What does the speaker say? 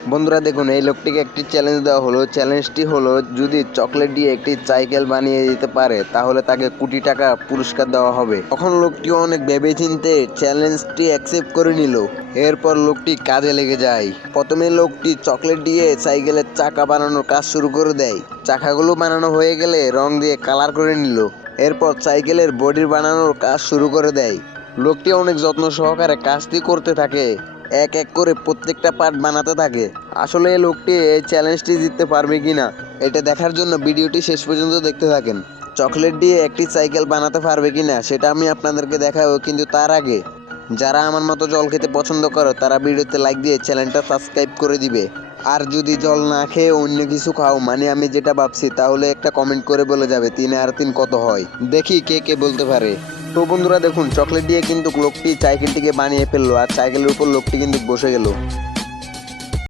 বন্ধুরা দেখুন, এই লোকটিকে একটি চ্যালেঞ্জ দেওয়া হলো। চ্যালেঞ্জটি হলো, যদি চকলেট দিয়ে একটি সাইকেল বানিয়ে দিতে পারে তাহলে তাকে কোটি টাকা পুরস্কার দেওয়া হবে। তখন লোকটি অনেক ভেবেচিন্তে চ্যালেঞ্জটি অ্যাকসেপ্ট করে নিল। এরপর লোকটি কাজে লেগে যায়। প্রথমে লোকটি চকলেট দিয়ে সাইকেলের চাকা বানানোর কাজ শুরু করে দেয়। চাকাগুলো বানানো হয়ে গেলে রং দিয়ে কালার করে নিল। এরপর সাইকেলের বডি বানানোর কাজ শুরু করে দেয়। লোকটি অনেক যত্ন সহকারে কাজটি করতে থাকে, এক এক করে প্রত্যেকটা পার্ট বানাতে থাকে। আসলে এই লোকটি এই চ্যালেঞ্জটি জিততে পারবে কিনা এটা দেখার জন্য ভিডিওটি শেষ পর্যন্ত দেখতে থাকেন। চকলেট দিয়ে একটি সাইকেল বানাতে পারবে কিনা সেটা আমি আপনাদেরকে দেখাবো, কিন্তু তার আগে যারা আমার মতো জল খেতে পছন্দ করে তারা ভিডিওতে লাইক দিয়ে চ্যানেলটা সাবস্ক্রাইব করে দিবে। আর যদি জল না খেয়ে অন্য কিছু খাও, মানে আমি যেটা ভাবছি, তাহলে একটা কমেন্ট করে বলে যাবে 3 আর 3 কত হয়, দেখি কে কে বলতে পারে। তো বন্ধুরা দেখুন, চকলেট দিয়ে কিন্তু লোকটি সাইকেলটিকে বানিয়ে ফেললো, আর সাইকেলের উপর লোকটি কিন্তু বসে গেল।